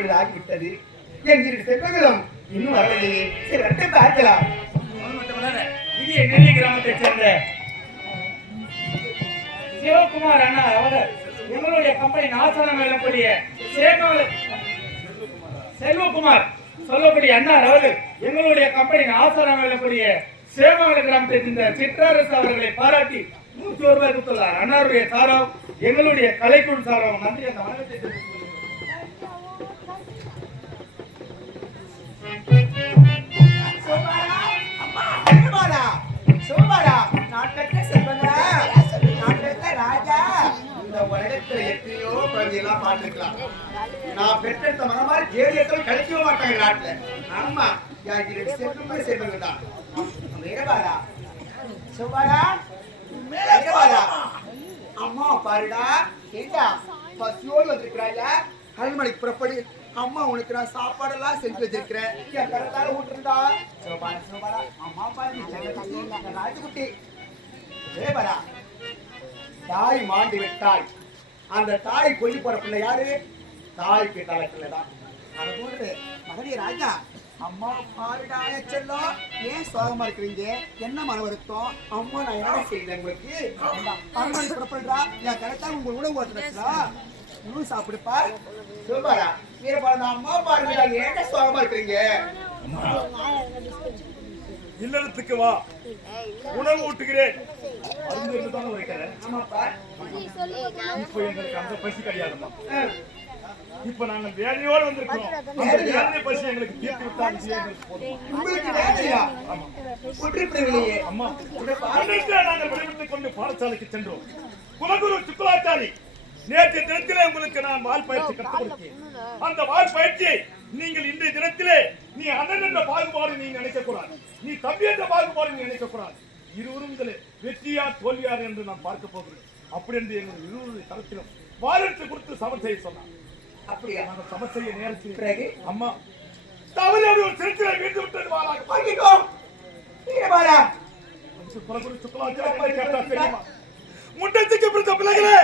பொழுது ஆகிவிட்டது. என் இரு செல்வங்களும் இன்னும் வரவில்லையே. சரி வரட்டை பார்க்கலாம். இது நெல்லி கிராமத்தை சேர்ந்த சிவகுமார் அண்ணா அவர் எங்களுடைய கம்பெனி நாசனம் எழுதக்கூடிய செல்வகுமார் சொல்லக்கூடிய அண்ணா அவர்கள் எங்களுடைய கம்பெனி ஆசாரம் எழுதக்கூடிய சேமங்கல கிராமத்தை சேர்ந்த சிற்றரசு அவர்களை பாராட்டி 101 ரூபாய் கொடுத்துள்ளார். அண்ணாருடைய சாரம் எங்களுடைய கலைக்குழு சாரம் நன்றி. அந்த வணக்கத்தை எத்தனையோ குழந்தையெல்லாம் பார்த்துக்கலாம். நான் பெற்றெடுத்த மன மாதிரி ஜேரியத்தில் கழிக்கவே மாட்டாங்க நாட்டுல. ஆமா சேர்ந்துதான் அம்மா பாருடா கேட்டா பசியோடு வந்திருக்கிறாங்க. கல்மணிக்கு புறப்படி அம்மா உனக்கு நான் சாப்பாடெல்லாம் செஞ்சு வச்சிருக்கிறேன். என் கரத்தால ஊட்டுருந்தா அம்மா பாரு ராஜகுட்டி தேவரா தாய் மாண்டு விட்டாய். அந்த தாய் கொல்லி போற பிள்ளை யாரு? தாய்க்கு தலை பிள்ளைதான். அதை போட்டு மகனே ராஜா அம்மா பாருடா செல்லம் ஏன் சோகமா இருக்கிறீங்க? என்ன மன வருத்தம்? அம்மா நான் என்ன செய்யறேன் உங்களுக்கு? பரமாணி புறப்படுறா என் கரெக்டா உங்க உணவு ஓட்டுறா உணவு சாப்பிடுப்பா. சொல்லுவாரா வீரபாலன் அம்மா பாருங்க ஏன் சோகமா இருக்கிறீங்க? இல்லறத்துக்கு வா உணவு ஊட்டுகிறேன். இப்ப எங்களுக்கு அந்த பசி கிடையாதுமா. இப்ப நாங்கள் வேலையோடு வந்திருக்கோம். வேலை பசி எங்களுக்கு தீர்த்து விட்டாங்க. நாங்கள் விடுவித்துக் கொண்டு பாடசாலைக்கு சென்றோம். குலகுரு சுக்கலாச்சாரி நேற்று தினத்திலே உங்களுக்கு நான் வால் பயிற்சி கற்றுக் கொடுத்தேன். அந்த வால் பயிற்சியை நீங்கள் இன்றைய தினத்திலே நீ அண்ணன் என்ற பாகுபாடு நீங்க நினைக்க கூடாது, நீ தம்பி என்ற பாகுபாடு நீ நினைக்க கூடாது. இருவரும் வெற்றியார் தோல்வியார் என்று நான் பார்க்க போகிறேன். அப்படி என்று எங்கள் இருவருடைய தரத்திலும் வாழெடுத்து கொடுத்து சமன் செய்ய சொன்னார். அப்படியா? நாங்கள் சமன் செய்ய நேரத்தில் பிறகு அம்மா தவறு ஒரு திருச்சியை வீழ்ந்து விட்டது. சுக்கலாச்சாரி முட்டத்துக்கு பிடித்த பிள்ளைகளே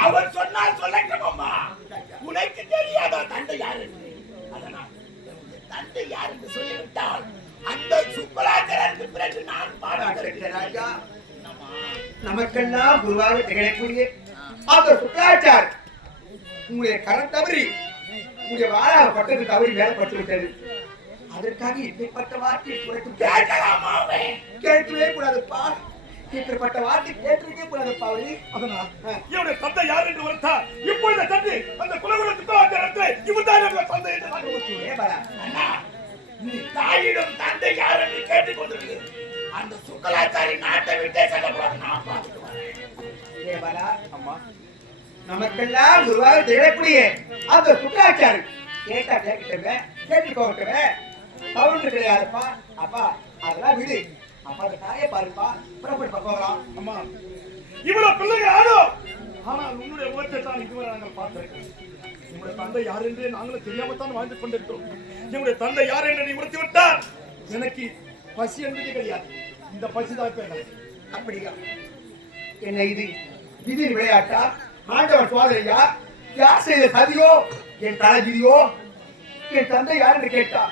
அவர் சொன்னால் சொல்லட்டும் அம்மா. உனக்கு தெரியாத தந்தை யார் என்று? அதனால் தந்தை யார் என்று சொல்லிவிட்டால் அந்த சுப்பராஜருக்கு பிறகு நான் பாடுகிறேன். ராஜா நமக்கெல்லாம் குருவாக திகழக்கூடிய அந்த சுக்கராச்சார் உங்களுடைய கரம் தவறி உங்களுடைய வாழாக பட்டது தவறி வேலை பட்டு விட்டது. அதற்காக இப்படிப்பட்ட வார்த்தை கேட்கவே கூடாதுப்பா. இப்படிப்பட்ட வார்த்தை கேட்டிருக்கே கூடாதுப்பா. அதனால் இவருடைய தந்தை யார் என்று வருத்தா இப்பொழுது தந்தை அந்த குலகுல சுக்கராச்சாரத்தை இவர்தான் தந்தை என்று நீ தாயிடம் தந்தை யார் என்று கேட்டுக் கொண்டிருக்கிறது. அந்த சுக்கலாச்சாரி நாட்டை விட்டே செல்லக்கூடாது. நான் பார்த்துட்டு வரேன். அம்மா நமக்கெல்லாம் குருவாக திகழக்கூடிய அந்த சுக்கலாச்சாரி கேட்டா கேட்கிட்டவே கேட்டு போகட்டவே தவறு கிடையாதுப்பா. அப்பா அதெல்லாம் விடு. அப்பா அந்த தாயை பாருப்பா. புறப்பட்டு போகலாம். அம்மா இவ்வளவு பிள்ளைங்க ஆடும். ஆனால் உன்னுடைய முகத்தை தான் இதுவரை நாங்கள் பார்த்திருக்கோம். உங்களுடைய தந்தை யார் என்று நாங்களும் தெரியாமத்தான் வாழ்ந்து கொண்டிருக்கிறோம். என்னுடைய தந்தை யார் என்று நீ உறுத்தி விட்டால் எனக்கு பசி என்பது கிடையாது. இந்த பசி தான். அப்படியா? என்ன இது விதி விளையாட்டா? ஆண்டவன் சோதனையா? யார் செய்த சதியோ? என் தலைவிதியோ? என் தந்தை யார் என்று கேட்டா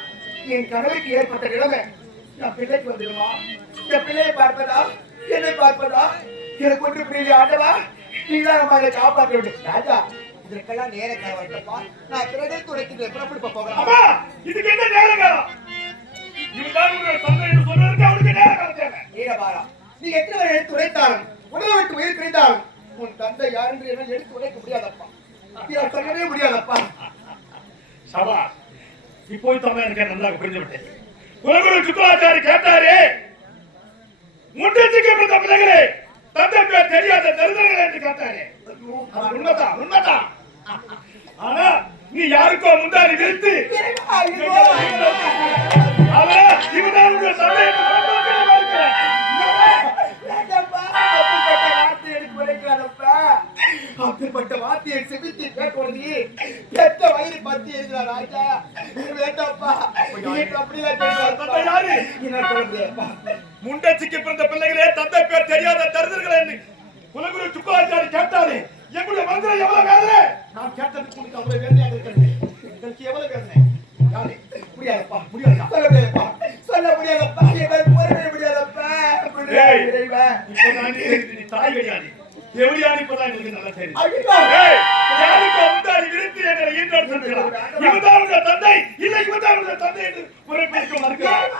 என் கனவுக்கு ஏற்பட்ட நிலைமை என் பிள்ளைக்கு வந்துடுமா? என் பிள்ளையை பார்ப்பதா என்னை பார்ப்பதா? எனக்கு ஒன்று புரியல. ஆண்டவா நீதான் நம்ம காப்பாற்ற வேண்டும். ராஜா இதற்கெல்லாம் நேர காலம் வரட்டப்பா. நான் பிறகு துடைக்கின்ற புறப்படுப்ப போகலாம். இதுக்கு என்ன நேர காலம்? இதுதான் உங்களுடைய தந்தை என்று சொல்வதற்கு அவனுக்கு நேர காலம் தேவை. நீரபாரா நீ எத்தனை வரை எடுத்து உரைத்தாலும் உணவை விட்டு உயிர் கிடைத்தாலும் உன் தந்தை யார் என்று என்ன எடுத்து உரைக்க முடியாதப்பா. சொல்லவே முடியாதப்பா. சபா இப்போது தமிழ் எனக்கு நன்றாக புரிந்து விட்டேன். குலகுரு சுக்கலாச்சாரி கேட்டாரே முட்டத்துக்கு பிடித்த பிள்ளைகளே தந்தை பேர் தெரியாத தருதர்கள் என்று கேட்டாரே. உண்மைதான் உண்மைதான். ஆனா நீ யாருக்கோ முந்தாரி விரித்து அப்படிப்பட்ட வார்த்தையை செவித்து கேட்கொண்டு பெத்த வயிறு பத்தி இருக்கிறார். ராஜா வேண்டாப்பா. முண்டச்சிக்கு பிறந்த பிள்ளைகளே தந்தை பேர் தெரியாத தருதர்கள் குலகுரு சுக்கராச்சாரி கேட்டாரு எங்களுடைய மந்திரம் எவ்வளவு வேதனை நான் கேட்டதுக்கு உனக்கு அவ்வளவு வேதனையாக இருக்கிறது எங்களுக்கு எவ்வளவு வேதனை யாரு முடியாதப்பா முடியாதா சொல்ல முடியாதப்பா சொல்ல முடியாதப்பா என்னால் பொறுமை முடியாதப்பா இப்பதான் நீ தாய் கிடையாது எவடியானி இப்பதான் எனக்கு நல்லா தெரியும் ஐயோ யாருக்கு முந்தாடி விருத்தி எங்களை ஈன்றோடு சொல்கிறார் இவன்தான் உங்க தந்தை இல்லை இவன்தான் உங்க தந்தை என்று முறைப்பேற்க மறுக்கிறார்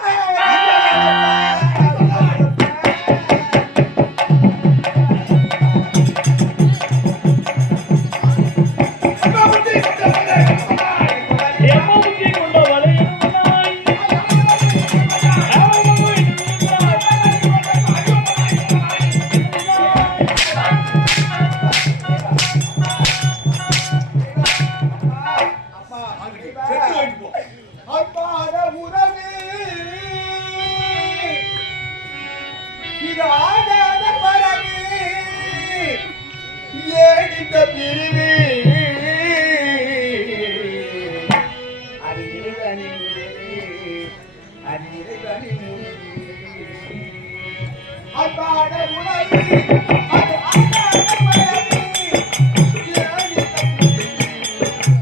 அப்பாத உறவு இராத பரவு ஏடித்த பிரிவு அது இறைவனின் முடிவு அது இறைவனின் முடிவு அப்பாத உறவு அது ஆடாத பரவு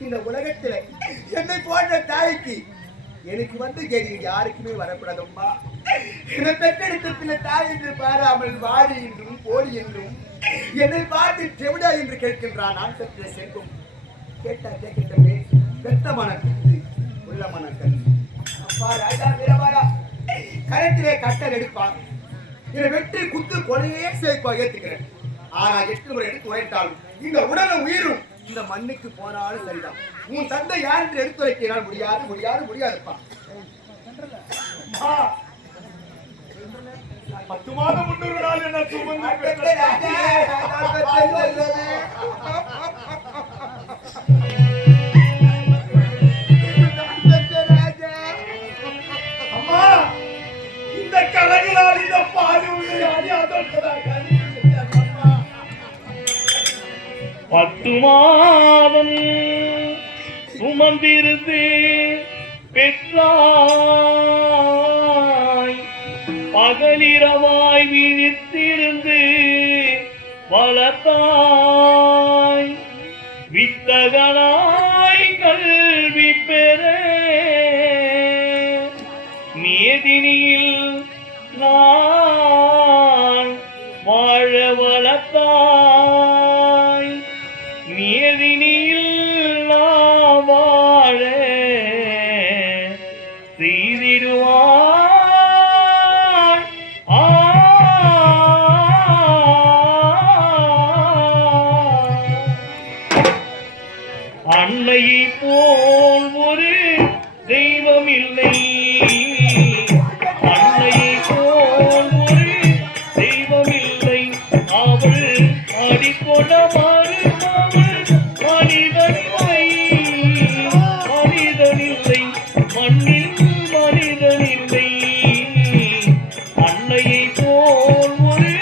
இந்த உலகத்துல என்னை போன்ற தாய்க்கு எனக்கு வந்து யாருக்குமே வரக்கூடாதம்மா. என்னை பெற்றெடுத்த தாய் என்று பாராமல் வாடி என்றும் போடி என்றும் என்னை பார்த்து செவிடா என்று கேட்கின்றான். நான் பெற்ற செல்வம் கேட்டா கேட்கின்றமே வெத்தமான பித்து உள்ளமான கல்வி. அப்பா ராஜா வீரபாரா கரத்திலே கட்டல் எடுப்பார். இதை வெற்றி குத்து கொலையே சேர்ப்பா ஏத்துக்கிறேன். ஆனா 8 முறை எடுத்து உரைத்தாலும் இந்த உடலும் உயிரும் இந்த மண்ணுக்கு போனாலும் சரிதான். உன் தந்தை யார் என்று எடுத்து வைக்கிறால் முடியாது முடியாது முடியாதுப்பா. 10 மாதம் முன்னூறு நாள் என்ன சுமந்து அம்மா, இந்த கலைகளால் இந்த பாதி உள்ள 10 மாதம் சுமந்திருந்து பெற்றாய், பகலிரவாய் விழித்திருந்து வளர்த்தாய், வித்தகனாய் கல்வி பெற மேதினியில் நான் வாழ வளர்த்தாய், மேதினியில் நான் வாழ செய்திடுவாய். அன்னையை போல் ஒரு தெய்வம் இல்லை, அன்னையை போல் ஒரு தெய்வம் இல்லை, அவள் அடிக்கொண்ட மறுத்தவள் மனிதனில்லை, மனிதனில்லை, மண்ணில் மனிதனில்லை, அன்னையை போல் ஒரு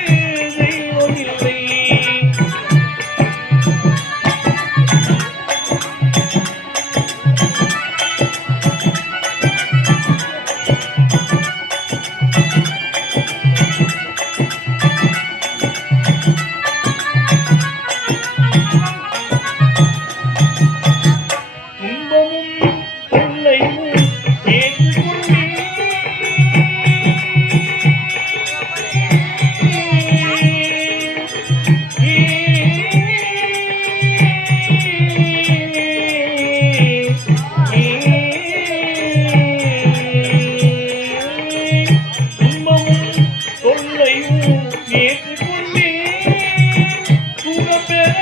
தெய்வம் இல்லை. துன்பமும் தொல்லையும் ஏற்றுக்கொண்டேன், துன்பமும் தொல்லையும் ஏற்றுக்கொண்டேன், சுகப்பெற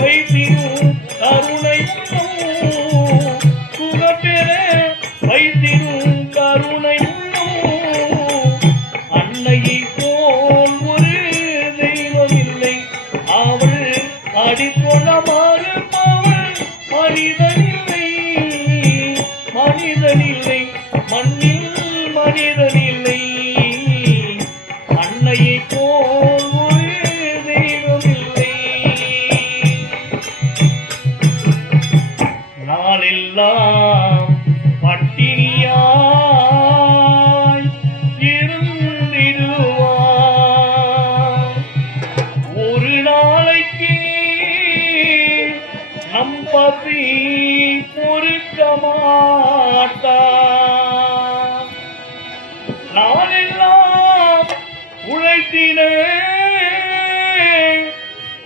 வைத்திரும் கருணை உள்ளோம், சுகப்பெற வைத்திரும் கருணை உள்ளோம், அன்னையை போல் ஒரு தெய்வம் இல்லை, அவள் அடிக்கொள்ள மறுப்பவள் மனிதனில்லை, மனிதனில்லை, மண்ணில் மனிதனில்லை, அன்னையை போல் ஒரு தெய்வம் இல்லை. நாளெல்லாம் பட்டினியாய் இருந்திடுவார், ஒரு நாளைக்கு நம் பசி பொறுக்க மாட்டார், நாளெல்லாம் உழைத்தினே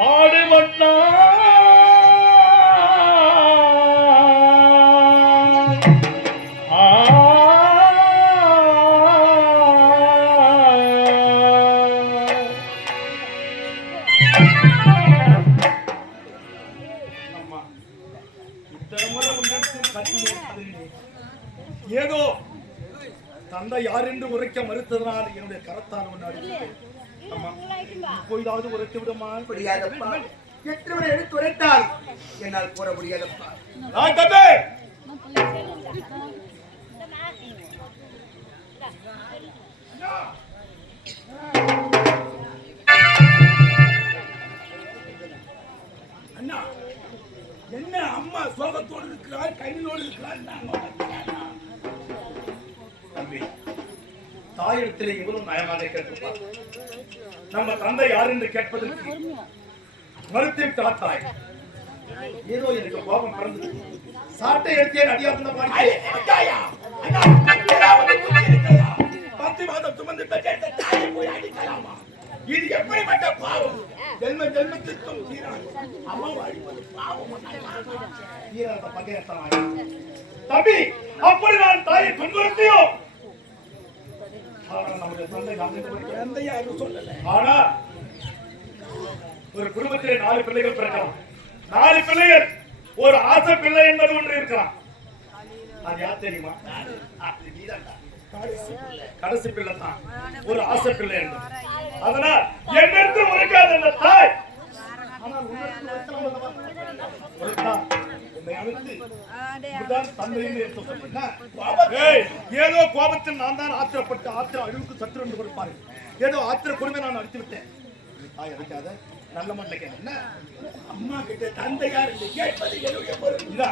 பாடுபட்டார். ஏதோ தந்தை யார் என்று உரைக்க மறுத்ததனால் என்னுடைய கரத்தால் முன்னாடி அம்மா, இப்போதாவது உரைத்து விடுமா? முடியாதப்பா. 8 முறை எடுத்து உரைத்தால் என்னால் கூற முடியாதப்பா. தந்தை, அண்ணா, என்ன அம்மா சோகத்தோடு இருக்கிறாள், கையிலோடு இருக்கிறாள். தம்பி, தாயிடத்திலே இவரும் நயமாக கேட்டுப்பார். நம்ம தந்தை யார் என்று கேட்பதற்கு மறுத்துவிட்டார் தாய். ஏதோ எனக்கு கோபம் பிறந்தது. சாட்டை எடுத்தேன் அடியார்ந்த பாடி. 10 மாதம் சுமந்து பெற்ற தாயை போய் அடிக்கலாமா? இது எப்படிப்பட்ட பாவம்? ஜென்ம ஜென்மத்திற்கும் தீராது. அம்மாவை அடிப்பது பாவம். தீராத பகையத்தனாய். தம்பி, அப்படி நான் தாயை துன்புறுத்தியோ எந்த யாரும் சொல்லல. ஆனா ஒரு குடும்பத்திலே 4 பிள்ளைகள் பிறக்கலாம். 4 பிள்ளைகள் ஒரு ஆசை பிள்ளை என்பது ஒன்று இருக்கலாம். அது யார் தெரியுமா? கடைசி பிள்ளை தான் ஒரு ஆசை பிள்ளை என்பது. அதனால் என்னென்று உரைக்காத அந்த தாய் ஆனால் ஏதோ கோபத்தில் நான் தான் ஆத்திரப்பட்டு ஆத்திர அழிவுக்கு சற்று என்று கொடுப்பாரு. ஏதோ ஆத்திர கொடுமை நான் அடித்து விட்டேன். தாய் அடிக்காத நல்ல மண்ணில் என்ன அம்மா கிட்ட தந்தையார் கேட்பது என்னுடைய பொறுப்பு.